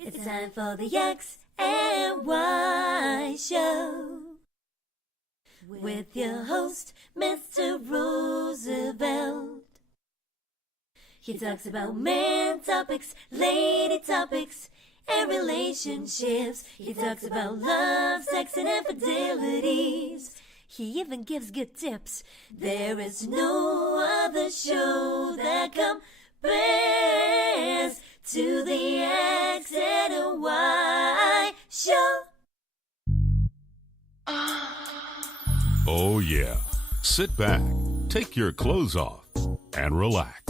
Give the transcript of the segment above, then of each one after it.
It's time for the X and Y Show with your host, Mr. Roosevelt. He talks about man topics, lady topics, and relationships. He talks about love, sex, and infidelities. He even gives good tips. There is no other show that compares to the X and Y Show. Oh yeah. Sit back, take your clothes off, and relax.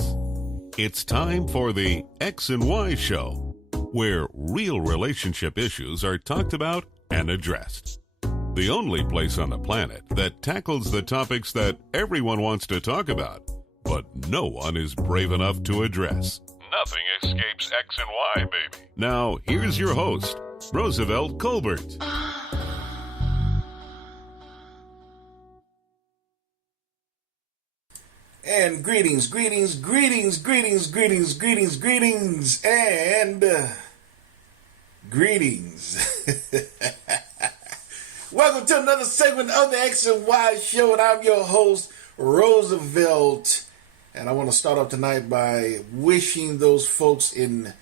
It's time for the X and Y Show, where real relationship issues are talked about and addressed. The only place on the planet that tackles the topics that everyone wants to talk about, but no one is brave enough to address. Nothing escapes X and Y, baby. Now, here's your host, Roosevelt Colbert. And greetings, and greetings. Welcome to another segment of the X and Y Show, and I'm your host, Roosevelt. And I want to start off tonight by wishing those folks in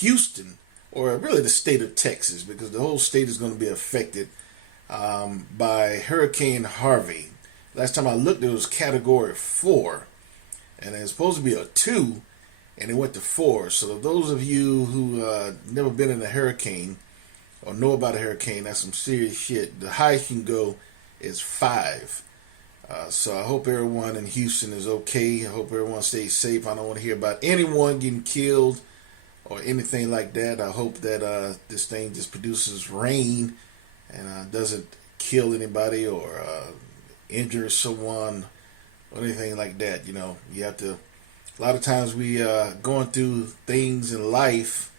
Houston, or really the state of Texas, because the whole state is going to be affected by Hurricane Harvey. Last time I looked, it was Category 4, and it's supposed to be a 2, and it went to 4. So those of you who never been in a hurricane or know about a hurricane, that's some serious shit. The highest you can go is 5. So I hope everyone in Houston is okay. I hope everyone stays safe. I don't want to hear about anyone getting killed or anything like that. I hope that this thing just produces rain and doesn't kill anybody or injure someone or anything like that. You know, you have to, a lot of times we going through things in life,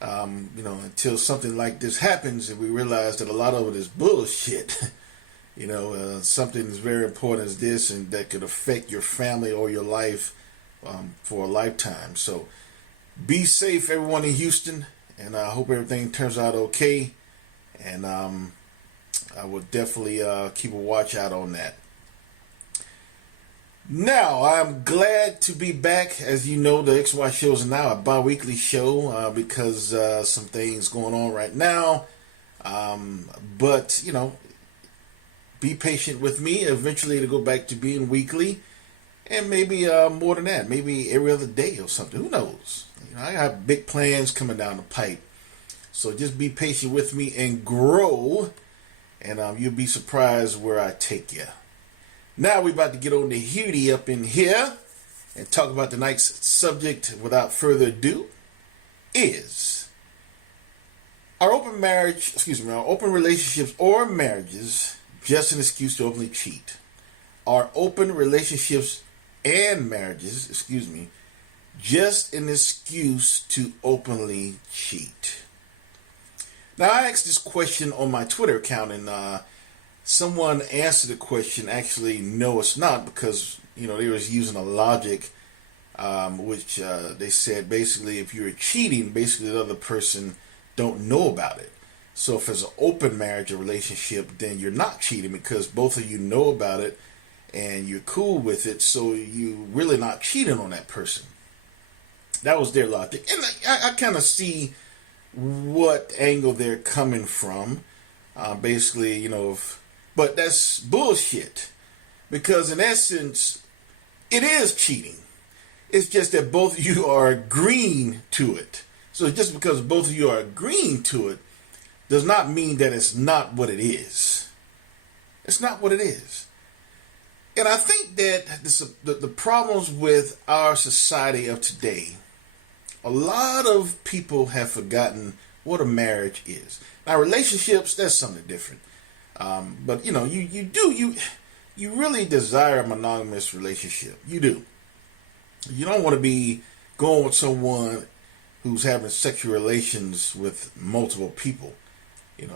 until something like this happens and we realize that a lot of it is bullshit. Something as very important as this and that could affect your family or your life for a lifetime. So be safe, everyone in Houston, and I hope everything turns out okay. And I will definitely keep a watch out on that. Now, I'm glad to be back. As you know, the XY Show is now a bi-weekly show because some things going on right now. But, be patient with me. Eventually, it'll go back to being weekly. And maybe more than that. Maybe every other day or something. Who knows? I got big plans coming down the pipe. So just be patient with me and grow. And you'll be surprised where I take you. Now we're about to get on the Hughie up in here and talk about tonight's subject. Without further ado, is our open relationships or marriages just an excuse to openly cheat? Are open relationships and marriages, just an excuse to openly cheat? Now, I asked this question on my Twitter account, and someone answered the question. Actually, no, it's not, because, they was using a logic, which they said, basically, if you're cheating, basically the other person don't know about it. So if it's an open marriage or relationship, then you're not cheating because both of you know about it and you're cool with it, so you're really not cheating on that person. That was their logic. And I kind of see what angle they're coming from, but that's bullshit, because in essence it is cheating. It's just that both of you are agreeing to it. So just because both of you are agreeing to it does not mean that it's not what it is. It's not what it is. And I think that the problems with our society of today, a lot of people have forgotten what a marriage is. Now, relationships, that's something different. But you really desire a monogamous relationship. You do. You don't want to be going with someone who's having sexual relations with multiple people.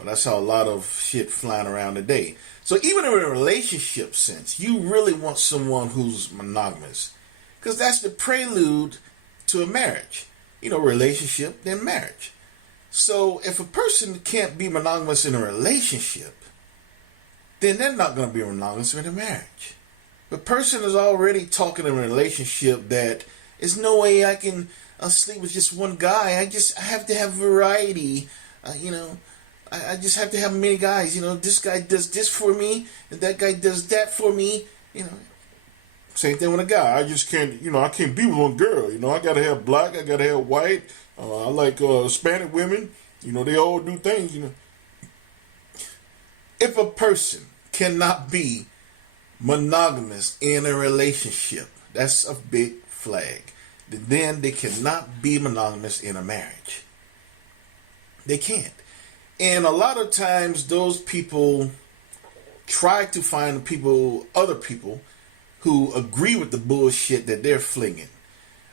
That's how a lot of shit flying around today. So even in a relationship sense, you really want someone who's monogamous, because that's the prelude to a marriage. Relationship, then marriage. So if a person can't be monogamous in a relationship, then they're not going to be monogamous in a marriage. The person is already talking in a relationship that there's no way I can sleep with just one guy. I have to have variety. I just have to have many guys. This guy does this for me, and that guy does that for me. Same thing with a guy. I just can't, I can't be with one girl. I got to have black. I got to have white. I like Hispanic women. They all do things, If a person cannot be monogamous in a relationship, that's a big flag. Then they cannot be monogamous in a marriage. They can't. And a lot of times those people try to find other people who agree with the bullshit that they're flinging.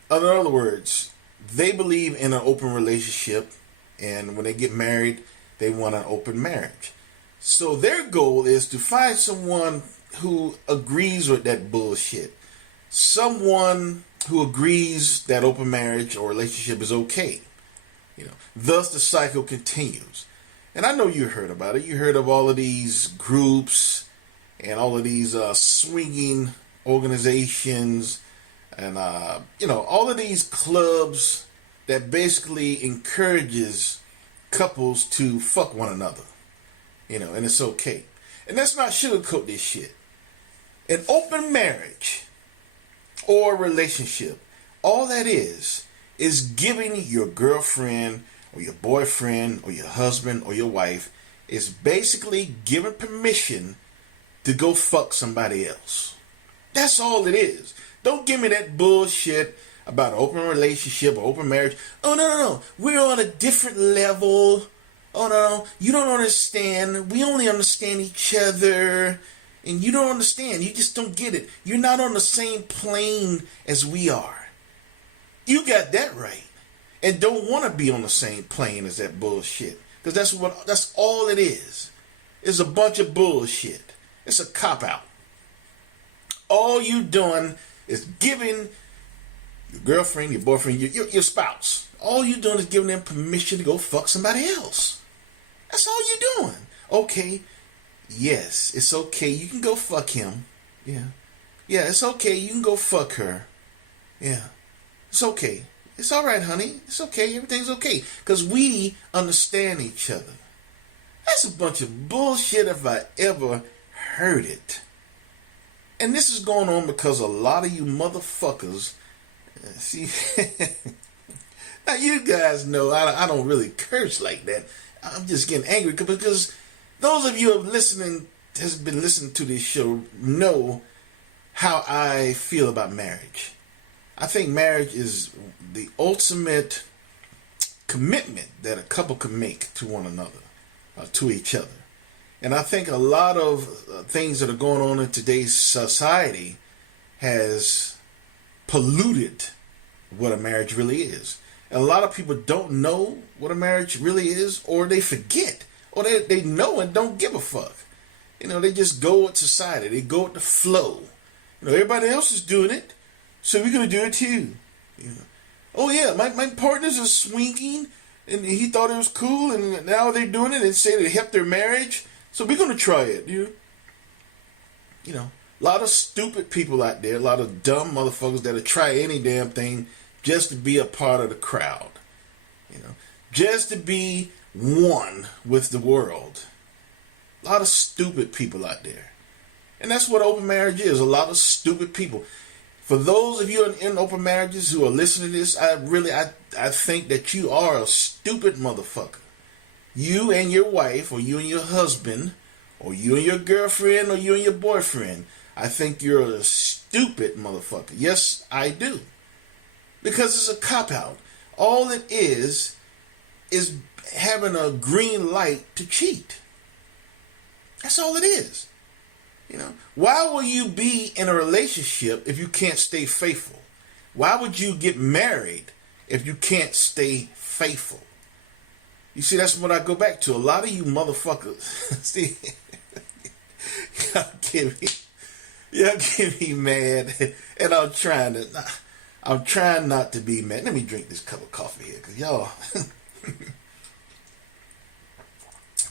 In other words, they believe in an open relationship, and when they get married, they want an open marriage. So their goal is to find someone who agrees with that bullshit. Someone who agrees that open marriage or relationship is okay. Thus the cycle continues. And I know you heard about it. You heard of all of these groups and all of these swinging organizations and, all of these clubs that basically encourages couples to fuck one another. And it's okay. And let's not sugarcoat this shit. An open marriage or relationship, all that is giving your girlfriend or your boyfriend or your husband or your wife is basically giving permission to go fuck somebody else. That's all it is. Don't give me that bullshit about an open relationship or open marriage. Oh, no. We're on a different level. Oh, no. You don't understand. We only understand each other. And you don't understand. You just don't get it. You're not on the same plane as we are. You got that right. And don't want to be on the same plane as that bullshit. Because that's all it is. It's a bunch of bullshit. It's a cop-out. All you doing is giving your girlfriend, your boyfriend, your spouse, all you doing is giving them permission to go fuck somebody else. That's all you doing. Okay, yes, it's okay. You can go fuck him. Yeah, it's okay. You can go fuck her. Yeah, it's okay. It's all right, honey. It's okay. Everything's okay. Because we understand each other. That's a bunch of bullshit if I ever heard it. And this is going on because a lot of you motherfuckers, see, now you guys know I don't really curse like that. I'm just getting angry because those of you who has been listening to this show know how I feel about marriage. I think marriage is the ultimate commitment that a couple can make to one another, to each other. And I think a lot of things that are going on in today's society has polluted what a marriage really is. And a lot of people don't know what a marriage really is, or they forget, or they know and don't give a fuck. They just go with society. They go with the flow. Everybody else is doing it, so we're going to do it too. Oh yeah, my partners are swinging, and he thought it was cool, and now they're doing it and say they helped their marriage. So we're going to try it, a lot of stupid people out there, a lot of dumb motherfuckers that'll try any damn thing just to be a part of the crowd, just to be one with the world. A lot of stupid people out there. And that's what open marriage is, a lot of stupid people. For those of you in open marriages who are listening to this, I think that you are a stupid motherfucker. You and your wife, or you and your husband, or you and your girlfriend, or you and your boyfriend, I think you're a stupid motherfucker. Yes, I do. Because it's a cop-out. All it is having a green light to cheat. That's all it is. Why will you be in a relationship if you can't stay faithful? Why would you get married if you can't stay faithful? You see, that's what I go back to. A lot of you motherfuckers, see, y'all get me mad, and I'm trying not to be mad. Let me drink this cup of coffee here, because y'all,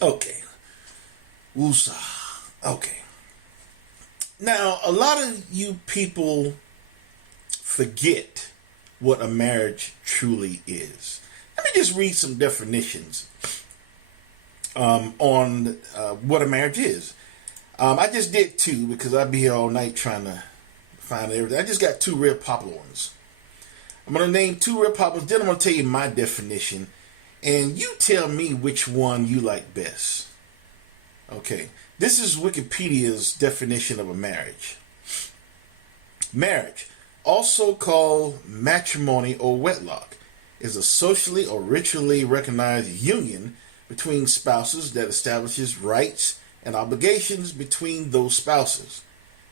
Okay. Woosah. Okay. Now, a lot of you people forget what a marriage truly is. Let me just read some definitions on what a marriage is. I just did two because I'd be here all night trying to find everything. I just got two real popular ones. I'm going to name two real popular ones. Then I'm going to tell you my definition. And you tell me which one you like best. Okay. This is Wikipedia's definition of a marriage. Marriage, also called matrimony or wedlock, is a socially or ritually recognized union between spouses that establishes rights and obligations between those spouses,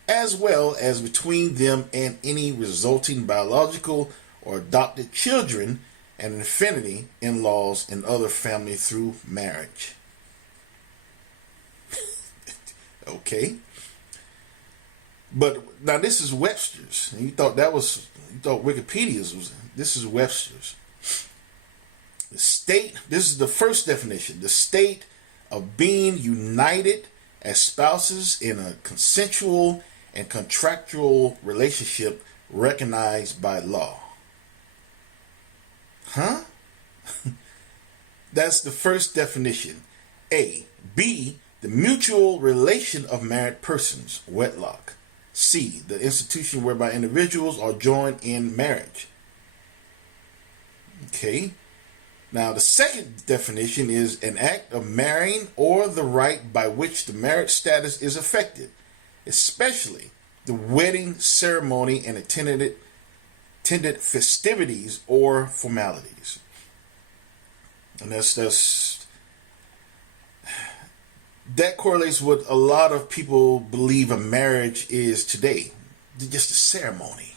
as well as between them and any resulting biological or adopted children and infinity in-laws and other family through marriage. Okay. But now this is Webster's. And you thought Wikipedia's was, this is Webster's. The state, this is the first definition, the state of being united as spouses in a consensual and contractual relationship recognized by law. Huh? That's the first definition. A. B. The mutual relation of married persons, wedlock. C. The institution whereby individuals are joined in marriage. Okay. Now, the second definition is an act of marrying or the rite by which the marriage status is affected, especially the wedding ceremony and attended festivities or formalities. And that correlates with a lot of people believe a marriage is today. Just a ceremony.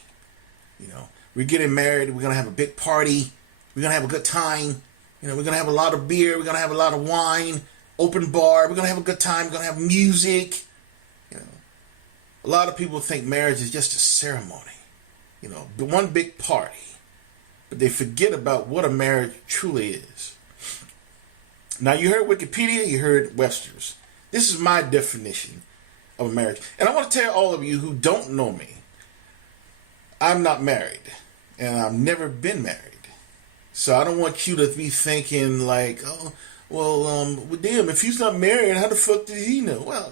You know, we're getting married, we're going to have a big party, we're going to have a good time, you know, we're going to have a lot of beer, we're going to have a lot of wine, open bar, we're going to have a good time, we're going to have music. You know, a lot of people think marriage is just a ceremony, you know, the one big party. But they forget about what a marriage truly is. Now, you heard Wikipedia, you heard Webster's. This is my definition of a marriage. And I want to tell all of you who don't know me, I'm not married. And I've never been married. So I don't want you to be thinking like, oh, well, damn, if he's not married, how the fuck did he know? Well,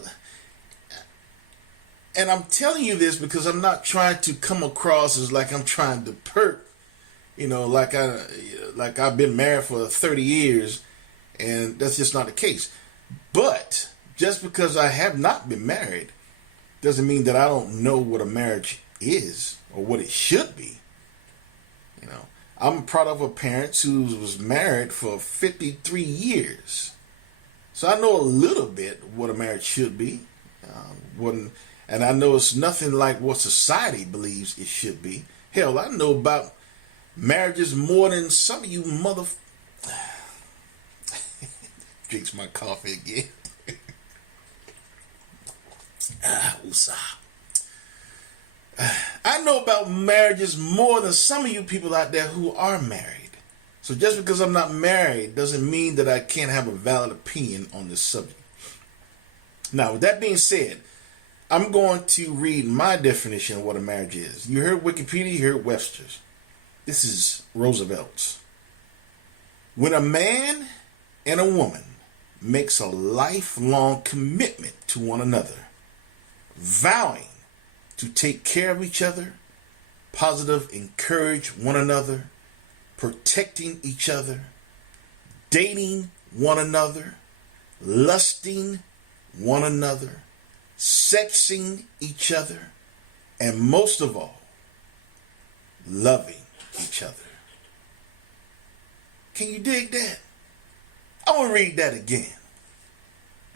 and I'm telling you this because I'm not trying to come across as like I'm trying to perk, you know, like I've been married for 30 years. And that's just not the case. But just because I have not been married doesn't mean that I don't know what a marriage is or what it should be. You know, I'm a product of a parent who was married for 53 years. So I know a little bit what a marriage should be. And I know it's nothing like what society believes it should be. Hell, I know about marriages more than some of you drinks my coffee again. I know about marriages more than some of you people out there who are married. So just because I'm not married doesn't mean that I can't have a valid opinion on this subject. Now, with that being said, I'm going to read my definition of what a marriage is. You heard Wikipedia, you heard Webster's. This is Roosevelts. When a man and a woman makes a lifelong commitment to one another, vowing to take care of each other, positive encourage one another, protecting each other, dating one another, lusting one another, sexing each other, and most of all, loving each other. Can you dig that? I want to read that again.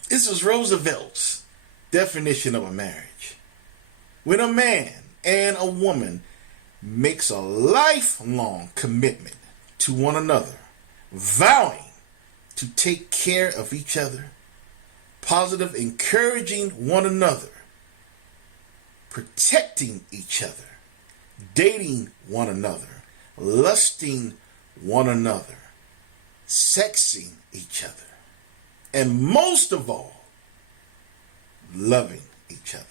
This is Roosevelt's definition of a marriage. When a man and a woman makes a lifelong commitment to one another, vowing to take care of each other, positive encouraging one another, protecting each other, dating one another, lusting one another, sexing each other, And most of all, loving each other.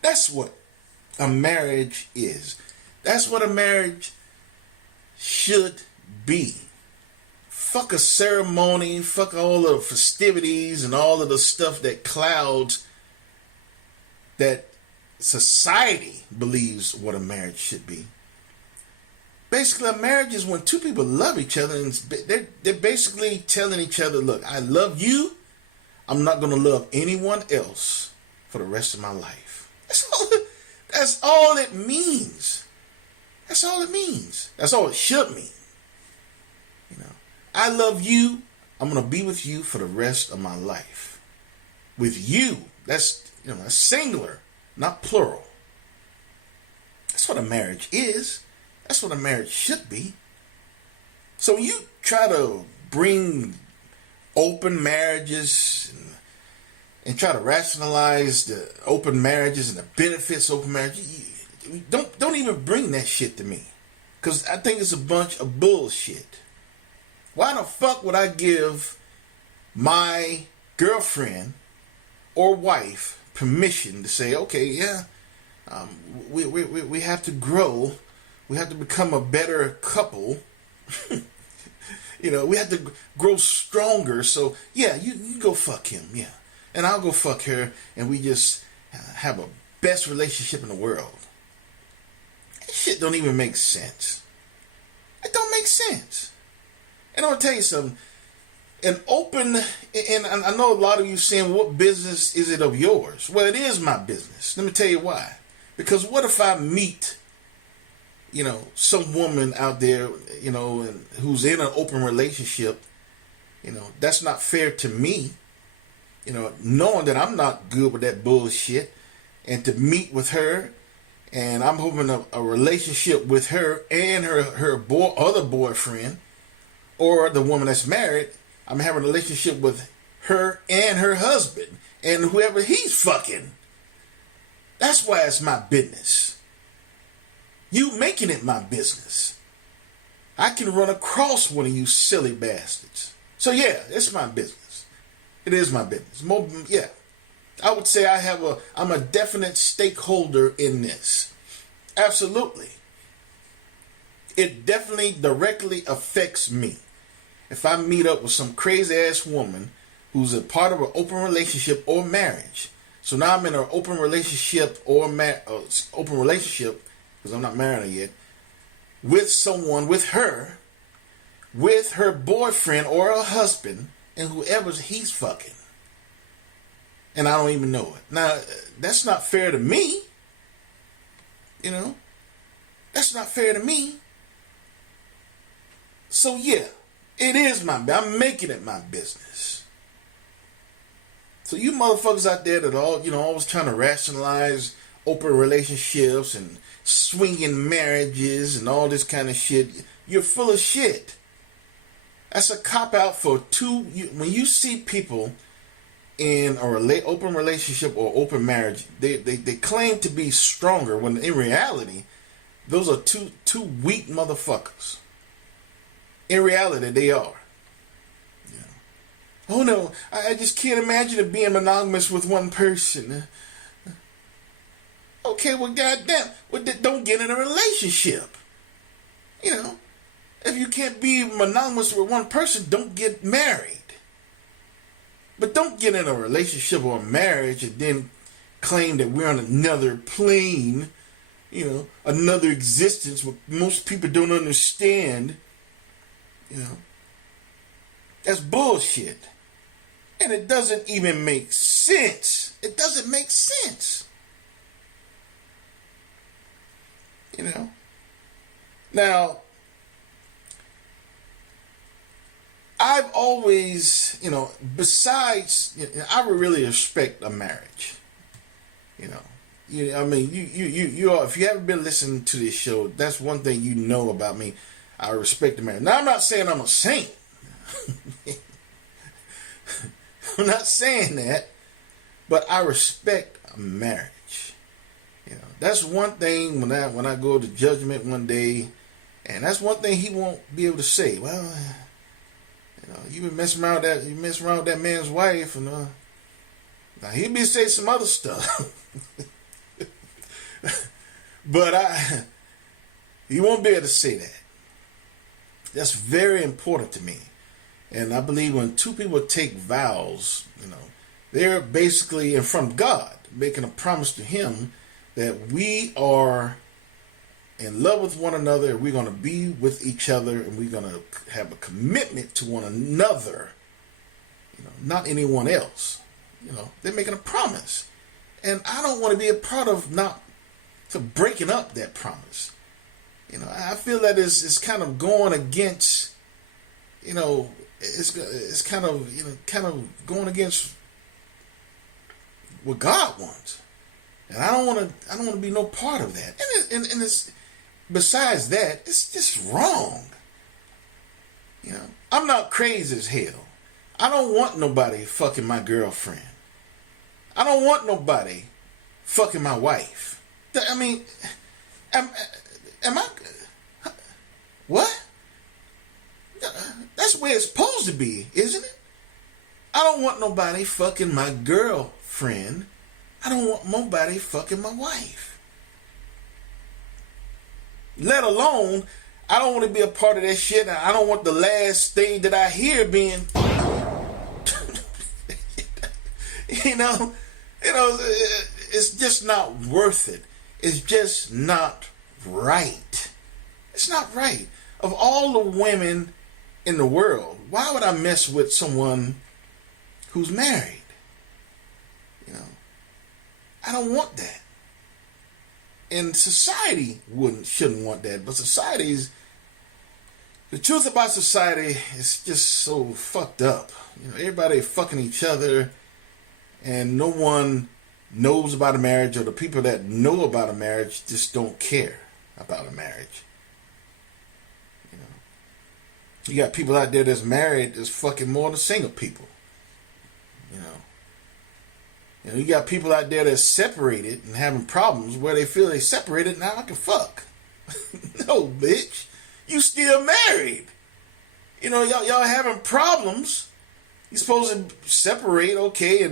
That's what a marriage is. That's what a marriage should be. Fuck a ceremony, fuck all the festivities and all of the stuff that clouds that society believes what a marriage should be. Basically, a marriage is when two people love each other and they're basically telling each other, look, I love you. I'm not going to love anyone else for the rest of my life. That's all it means. That's all it means. That's all it should mean. You know, I love you. I'm going to be with you for the rest of my life. With you. That's, that's singular, not plural. That's what a marriage is. That's what a marriage should be. So when you try to bring open marriages and try to rationalize the open marriages and the benefits of open marriage, don't even bring that shit to me. Because I think it's a bunch of bullshit. Why the fuck would I give my girlfriend or wife permission to say, okay, yeah, we have to grow. We have to become a better couple. We have to grow stronger. So, yeah, you go fuck him, yeah. And I'll go fuck her, and we just have a best relationship in the world. That shit don't even make sense. It don't make sense. And I'm going to tell you something. An open, and I know a lot of you saying, what business is it of yours? Well, it is my business. Let me tell you why. Because what if I meet, some woman out there, and who's in an open relationship, that's not fair to me, knowing that I'm not good with that bullshit, and to meet with her, and I'm hoping a relationship with her and her other boyfriend, or the woman that's married, I'm having a relationship with her and her husband, and whoever he's fucking. That's why it's my business. You making it my business. I can run across one of you silly bastards. So yeah, it's my business. It is my business. Yeah. I would say I'm a definite stakeholder in this. Absolutely. It definitely directly affects me. If I meet up with some crazy ass woman who's a part of an open relationship or marriage. So now I'm in an open relationship because I'm not married yet, with someone, with her boyfriend or her husband, and whoever he's fucking. And I don't even know it. Now, that's not fair to me. That's not fair to me. So yeah, it is I'm making it my business. So you motherfuckers out there that always trying to rationalize open relationships and swinging marriages and all this kind of shit, you're full of shit. That's a cop-out for when you see people in a open relationship or open marriage, they claim to be stronger when in reality, those are two weak motherfuckers. In reality, they are. Oh no, I just can't imagine being monogamous with one person. Okay, well, goddamn, don't get in a relationship. If you can't be monogamous with one person, don't get married. But don't get in a relationship or a marriage and then claim that we're on another plane, another existence what most people don't understand. That's bullshit. And it doesn't even make sense. It doesn't make sense. Now, I've always, besides, I really respect a marriage. I mean, you are, if you haven't been listening to this show, that's one thing you know about me. I respect the marriage. Now, I'm not saying I'm a saint. I'm not saying that, but I respect a marriage. That's one thing when I go to judgment one day, and that's one thing he won't be able to say. Well, You been messing around with that man's wife, and now he'll be saying some other stuff. But he won't be able to say that. That's very important to me. And I believe when two people take vows, they're basically in front of God, making a promise to him that we are in love with one another, we're going to be with each other, and we're going to have a commitment to one another, not anyone else. They're making a promise. And I don't want to be a part of breaking up that promise. I feel that it's kind of going against, it's kind of going against what God wants. And I don't want to be no part of that. And it's, besides that, it's just wrong. I'm not crazy as hell. I don't want nobody fucking my girlfriend. I don't want nobody fucking my wife. I mean, am I? What? That's the way it's supposed to be, isn't it? I don't want nobody fucking my girlfriend. I don't want nobody fucking my wife. Let alone, I don't want to be a part of that shit. I don't want the last thing that I hear being, it's just not worth it. It's just not right. It's not right. Of all the women in the world, why would I mess with someone who's married? I don't want that. And society shouldn't want that. But the truth about society is just so fucked up. Everybody fucking each other, and no one knows about a marriage, or the people that know about a marriage just don't care about a marriage. You got people out there that's married that's fucking more than single people. You got people out there that's separated and having problems where they feel they separated, now I can fuck. No, bitch. You still married. Y'all having problems. You're supposed to separate, okay,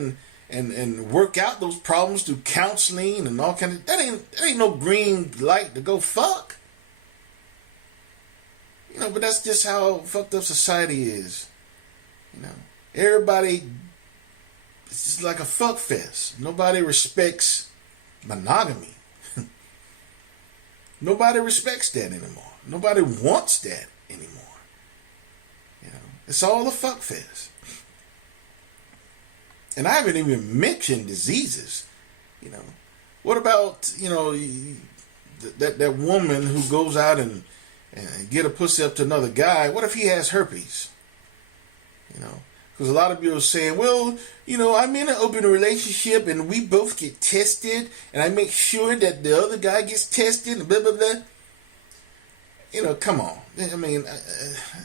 and work out those problems through counseling and all kind of... That ain't no green light to go fuck. But that's just how fucked up society is. Everybody... It's just like a fuck fest. Nobody respects monogamy. Nobody respects that anymore. Nobody wants that anymore. It's all a fuck fest. And I haven't even mentioned diseases. What about, that woman who goes out and get a pussy up to another guy? What if he has herpes? Because a lot of people are saying, well, I'm in an open relationship and we both get tested and I make sure that the other guy gets tested and blah, blah, blah. Come on. I mean,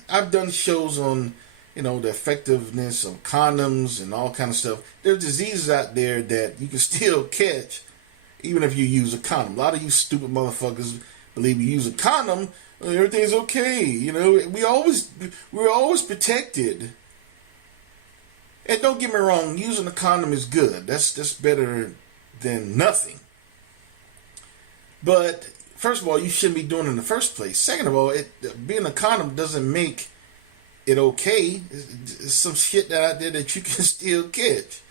I've done shows on, the effectiveness of condoms and all kind of stuff. There's diseases out there that you can still catch even if you use a condom. A lot of you stupid motherfuckers believe you use a condom, everything's okay. We're always protected. And don't get me wrong, using a condom is good. That's better than nothing. But first of all, you shouldn't be doing it in the first place. Second of all, being a condom doesn't make it okay. It's some shit out there that you can still catch.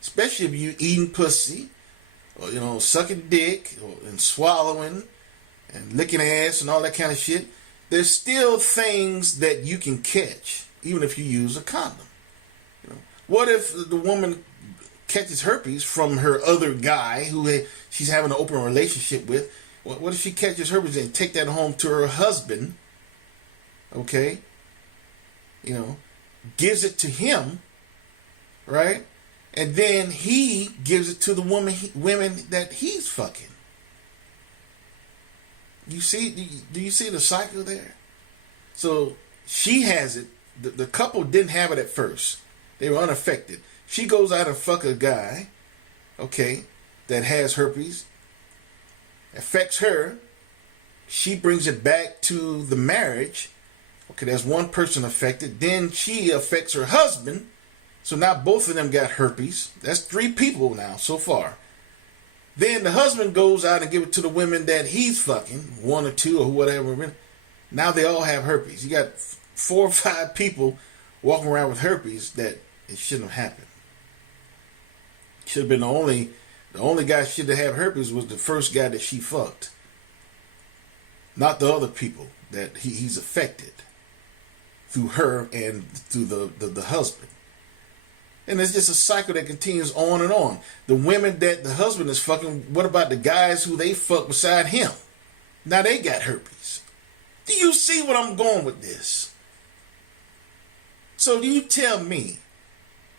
Especially if you eating pussy, or sucking dick, and swallowing, and licking ass, and all that kind of shit. There's still things that you can catch, even if you use a condom. What if the woman catches herpes from her other guy who she's having an open relationship with? What if she catches herpes and take that home to her husband? Okay, gives it to him, right? And then he gives it to the women that he's fucking. Do you see the cycle there? So she has it. The couple didn't have it at first. They were unaffected. She goes out and fuck a guy, okay, that has herpes. Affects her. She brings it back to the marriage. Okay, that's one person affected. Then she affects her husband. So now both of them got herpes. That's 3 people now so far. Then the husband goes out and gives it to the women that he's fucking, 1 or 2 or whatever. Now they all have herpes. You got 4 or 5 people walking around with herpes that it shouldn't have happened. Should have been the only guy should have had herpes was the first guy that she fucked. Not the other people that he's affected through her and through the husband. And it's just a cycle that continues on and on. The women that the husband is fucking, what about the guys who they fuck beside him? Now they got herpes. Do you see what I'm going with this? So you tell me,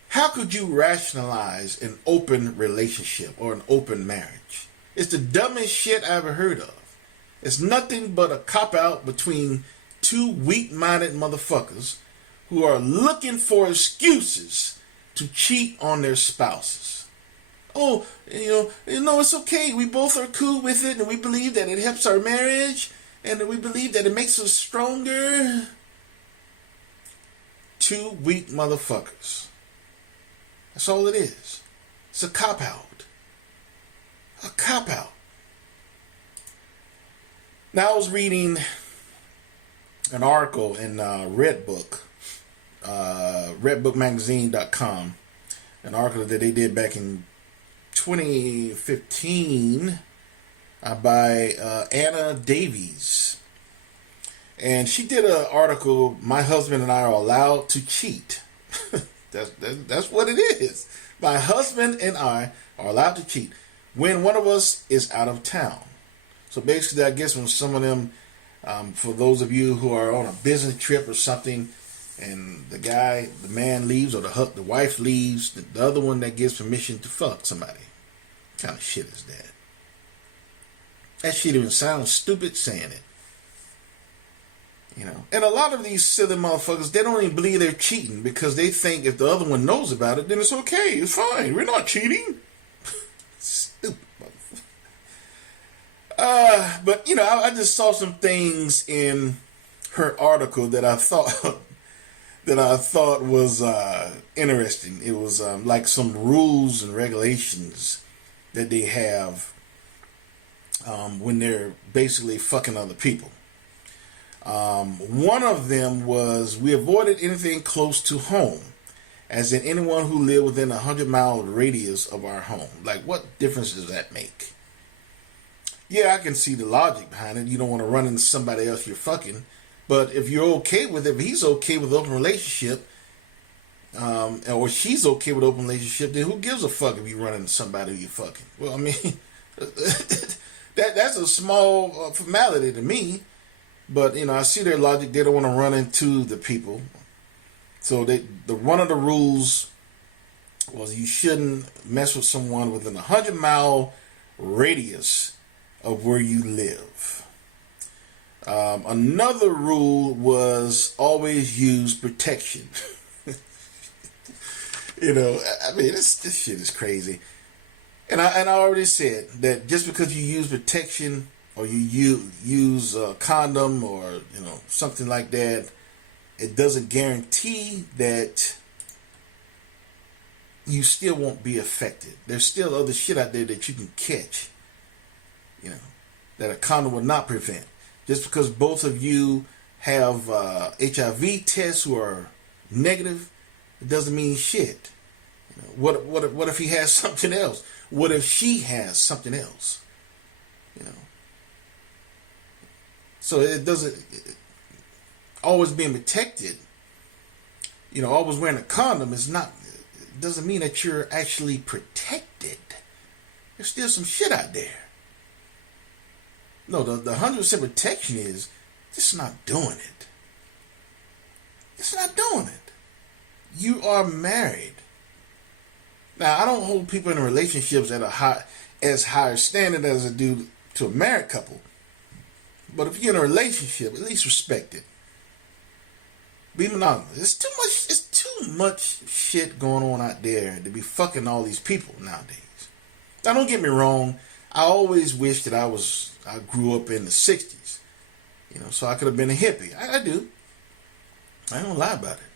how could you rationalize an open relationship or an open marriage? It's the dumbest shit I ever heard of. It's nothing but a cop-out between 2 weak-minded motherfuckers who are looking for excuses to cheat on their spouses. Oh, it's okay. We both are cool with it, and we believe that it helps our marriage, and we believe that it makes us stronger. 2 weak motherfuckers. That's all it is. It's a cop-out. A cop-out. Now, I was reading an article in Redbook, redbookmagazine.com, an article that they did back in 2015 by Anna Davies. And she did an article, My Husband and I Are Allowed to Cheat. That's what it is. My husband and I are allowed to cheat when one of us is out of town. So basically, I guess when some of them, for those of you who are on a business trip or something, and the man leaves, or the wife leaves, the other one that gives permission to fuck somebody. What kind of shit is that? That shit even sounds stupid saying it. And a lot of these silly motherfuckers, they don't even believe they're cheating because they think if the other one knows about it, then it's okay, it's fine, we're not cheating. Stupid motherfucker. But I just saw some things in her article that I thought was interesting. It was like some rules and regulations that they have when they're basically fucking other people. One of them was, we avoided anything close to home, as in anyone who lived within 100-mile radius of our home. Like, what difference does that make? Yeah, I can see the logic behind it. You don't want to run into somebody else you're fucking. But if you're okay with it, if he's okay with open relationship, or she's okay with open relationship, then who gives a fuck if you run into somebody you're fucking? Well, I mean, that's a small formality to me. But, I see their logic. They don't want to run into the people. So one of the rules was you shouldn't mess with someone within a 100-mile radius of where you live. Another rule was always use protection. I mean, this shit is crazy. And I already said that just because you use protection or you use a condom or, something like that, it doesn't guarantee that you still won't be affected. There's still other shit out there that you can catch, that a condom will not prevent. Just because both of you have HIV tests who are negative, it doesn't mean shit. What if he has something else? What if she has something else? So it doesn't, always being protected, always wearing a condom doesn't mean that you're actually protected. There's still some shit out there. No, the 100% protection is just not doing it. It's not doing it. You are married. Now, I don't hold people in relationships at as higher standard as I do to a married couple. But if you're in a relationship, at least respect it. Be monogamous. It's too much shit going on out there to be fucking all these people nowadays. Now, don't get me wrong. I always wish that I grew up in the 60s. So I could have been a hippie. I do. I don't lie about it.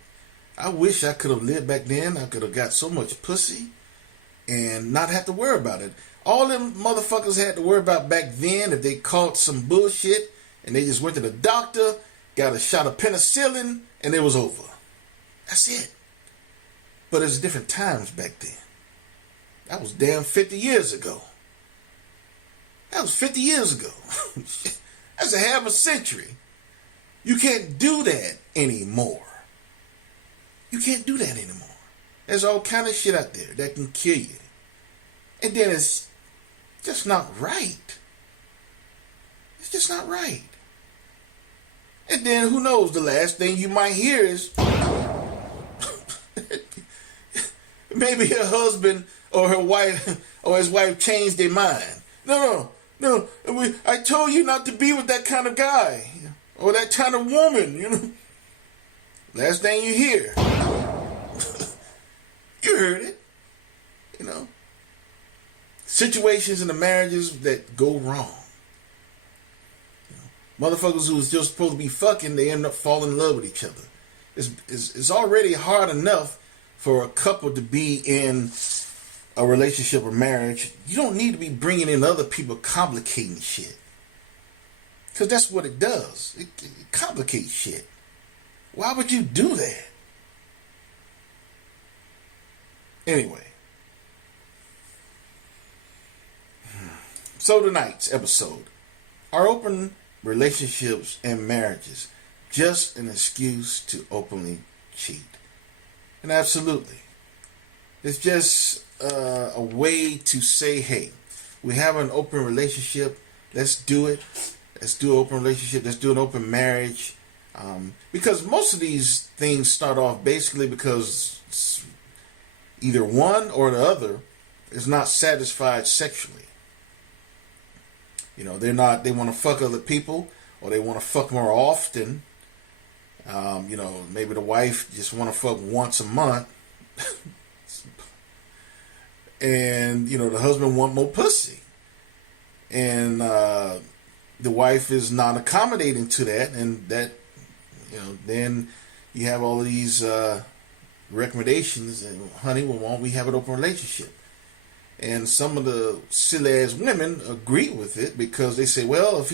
I wish I could have lived back then. I could have got so much pussy and not have to worry about it. All them motherfuckers had to worry about back then, if they caught some bullshit and they just went to the doctor, got a shot of penicillin, and it was over. That's it. But it's different times back then. That was damn 50 years ago. That was 50 years ago. That's a half a century. You can't do that anymore. You can't do that anymore. There's all kind of shit out there that can kill you. And then it's just not right. It's just not right. And then who knows, the last thing you might hear is maybe her husband or her wife or his wife changed their mind. No, I told you not to be with that kind of guy or that kind of woman, Last thing you hear. You heard it. Situations in the marriages that go wrong. Motherfuckers who was just supposed to be fucking, they end up falling in love with each other. It's already hard enough for a couple to be in a relationship or marriage. You don't need to be bringing in other people complicating shit. Because that's what it does. It complicates shit. Why would you do that? Anyway. So tonight's episode. Are open relationships and marriages just an excuse to openly cheat? And absolutely. It's just a way to say, hey, we have an open relationship. Let's do it. Let's do an open relationship. Let's do an open marriage. Because most of these things start off basically because either one or the other is not satisfied sexually. They want to fuck other people, or they want to fuck more often. Maybe the wife just want to fuck once a month. And, the husband want more pussy. And the wife is not accommodating to that. And that, then you have all of these recommendations. And, honey, well, why don't we have an open relationship? And some of the silly ass women agree with it because they say, well, if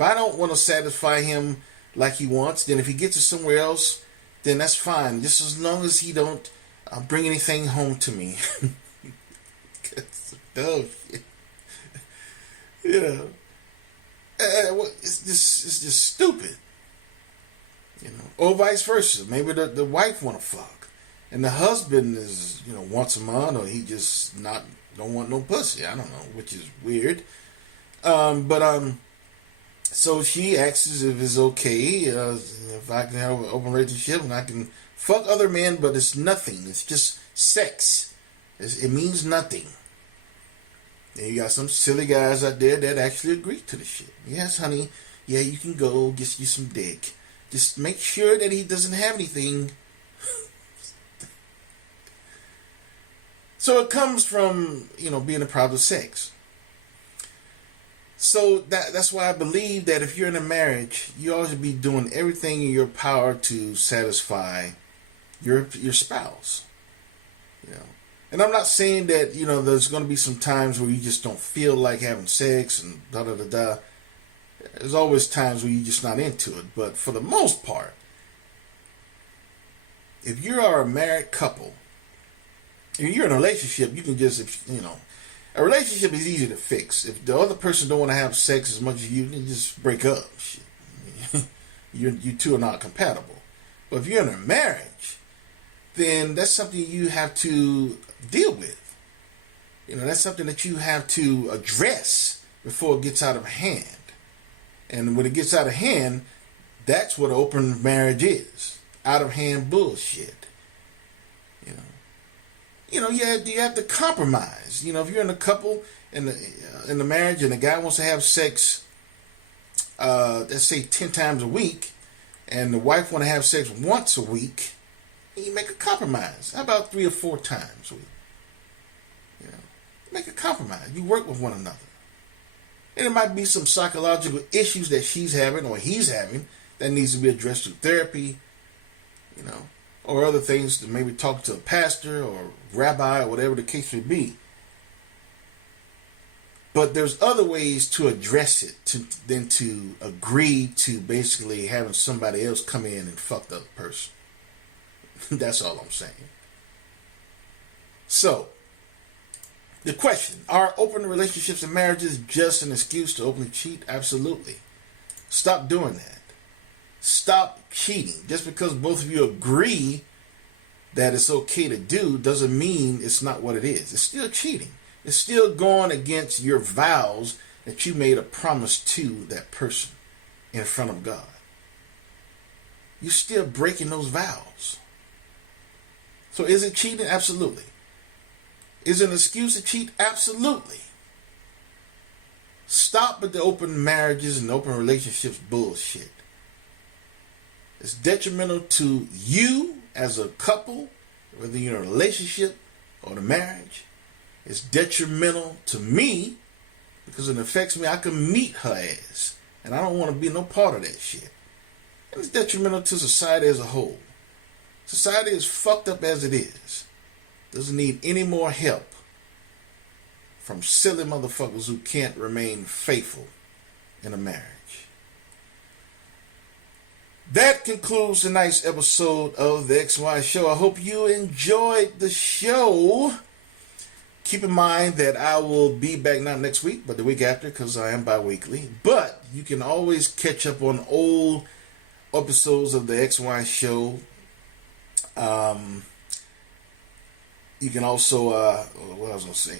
I don't want to satisfy him like he wants, then if he gets it somewhere else, then that's fine. Just as long as he don't bring anything home to me. Dumb shit. It's just stupid. Or vice versa. Maybe the wife want to fuck, and the husband is once a month, or he just don't want no pussy. I don't know, which is weird. So she asks if it's okay if I can have an open relationship and I can fuck other men, but it's nothing. It's just sex. It means nothing. And you got some silly guys out there that actually agree to the shit. Yes, honey. Yeah, you can go get you some dick. Just make sure that he doesn't have anything. So it comes from, being a problem of sex. So that's why I believe that if you're in a marriage, you ought to be doing everything in your power to satisfy your spouse. And I'm not saying that, there's going to be some times where you just don't feel like having sex and da-da-da-da. There's always times where you're just not into it. But for the most part, if you are a married couple, if you're in a relationship, you can just, a relationship is easy to fix. If the other person don't want to have sex as much as you, then just break up. Shit. You two are not compatible. But if you're in a marriage, then that's something you have to deal with. That's something that you have to address before it gets out of hand. And when it gets out of hand, that's what open marriage is. Out of hand bullshit. You have to compromise. If you're in a couple in the marriage and the guy wants to have sex, let's say 10 times a week, and the wife want to have sex once a week, you make a compromise. How about 3 or 4 times a week? Make a compromise. You work with one another. And it might be some psychological issues that she's having or he's having that needs to be addressed through therapy. you know, or other things, to maybe talk to a pastor or rabbi or whatever the case may be. But there's other ways to address it than to agree to basically having somebody else come in and fuck the other person. That's all I'm saying. So, the question, are open relationships and marriages just an excuse to openly cheat? Absolutely. Stop doing that. Stop cheating. Just because both of you agree that it's okay to do doesn't mean it's not what it is. It's still cheating. It's still going against your vows that you made a promise to that person in front of God. You're still breaking those vows. So is it cheating? Absolutely. Is it an excuse to cheat? Absolutely. Stop with the open marriages and open relationships bullshit. It's detrimental to you as a couple, whether you're in a relationship or the marriage. It's detrimental to me because it affects me. I can meet her ass, and I don't want to be no part of that shit. And it's detrimental to society as a whole. Society is fucked up as it is. Doesn't need any more help from silly motherfuckers who can't remain faithful in a marriage. That concludes tonight's episode of the XY Show. I hope you enjoyed the show. Keep in mind that I will be back not next week, but the week after, because I am bi-weekly. But you can always catch up on old episodes of the XY Show. You can also, what I was going to say?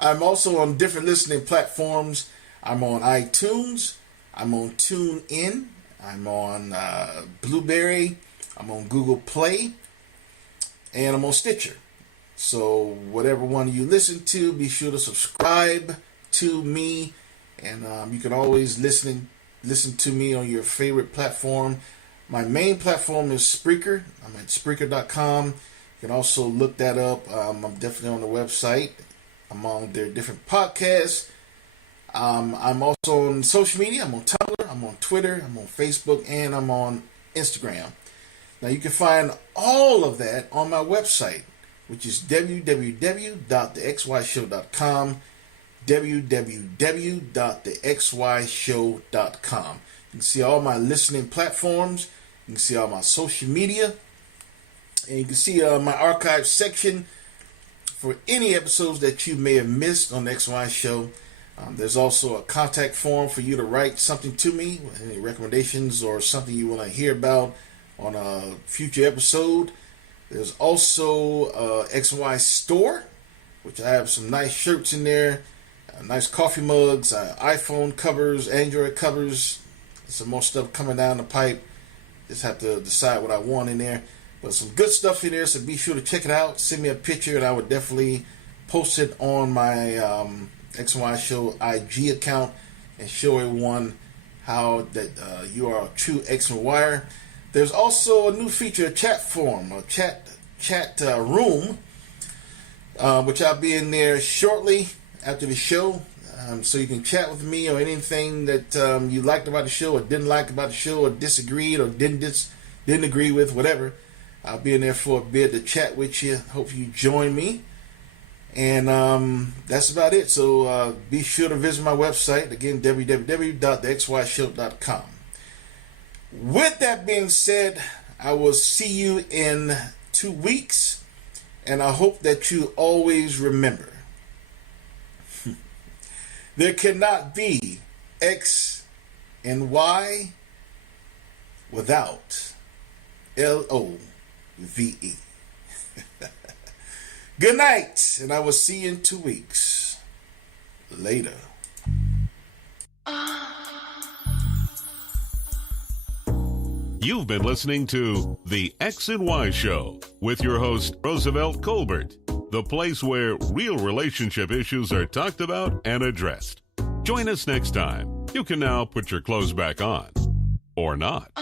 I'm also on different listening platforms. I'm on iTunes. I'm on TuneIn. I'm on Blueberry. I'm on Google Play. And I'm on Stitcher. So whatever one you listen to, be sure to subscribe to me. And you can always listen to me on your favorite platform. My main platform is Spreaker. I'm at Spreaker.com. You can also look that up. I'm definitely on the website. I'm on their different podcasts. I'm also on social media. I'm on Tumblr. I'm on Twitter. I'm on Facebook. And I'm on Instagram. Now you can find all of that on my website, which is www.thexyshow.com. www.thexyshow.com. You can see all my listening platforms. You can see all my social media. And you can see my archive section for any episodes that you may have missed on the XY Show. There's also a contact form for you to write something to me, any recommendations or something you want to hear about on a future episode. There's also XY Store, which I have some nice shirts in there, nice coffee mugs, iPhone covers, Android covers, some more stuff coming down the pipe. Just have to decide what I want in there. But some good stuff in there, so be sure to check it out. Send me a picture, and I would definitely post it on my XY Show IG account and show everyone how that you are a true X and Wire. There's also a new feature, a chat forum, a chat room, which I'll be in there shortly after the show, so you can chat with me or anything that you liked about the show or didn't like about the show or disagreed or didn't agree with, whatever. I'll be in there for a bit to chat with you. Hope you join me. And that's about it. So be sure to visit my website, again, www.thexyshow.com. With that being said, I will see you in 2 weeks. And I hope that you always remember, there cannot be X and Y without LOVE. Good night, and I will see you in 2 weeks. Later. You've been listening to The X and Y Show with your host, Roosevelt Colbert, the place where real relationship issues are talked about and addressed. Join us next time. You can now put your clothes back on. Or not.